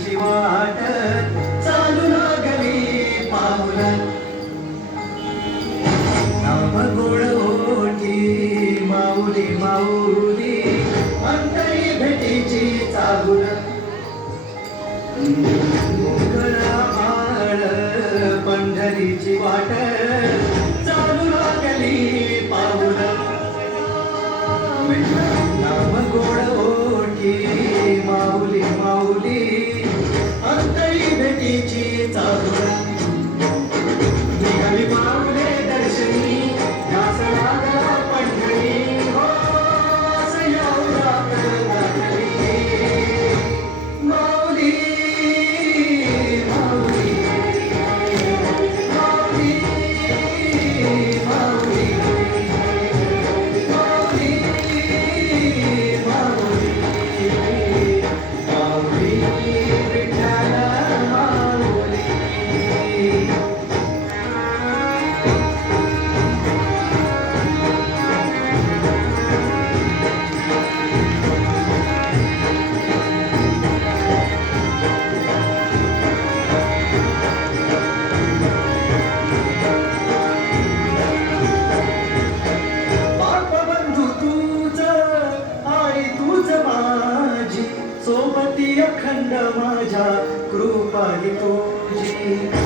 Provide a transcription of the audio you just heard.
पंढरीची वाट चालू लागली पाऊल नाम गोड ओठी माऊली माऊली अंतरी भेटीची चाहुल मोकळा आळ पंढरीची वाट चालू लागली पाऊल नाम गोड ओठी माऊली माऊली अंतरी भेटीची चाहुल निघाली पाऊले दर्शनी ध्यास लागला पंढरी हो सयावरा लागली माऊली माऊली माऊली माऊली माऊली माऊली माऊली विठ्ठल माऊली बापबंधू तूच आई तूच माझी सोबती अखंड माझ्या कृपाही तुझी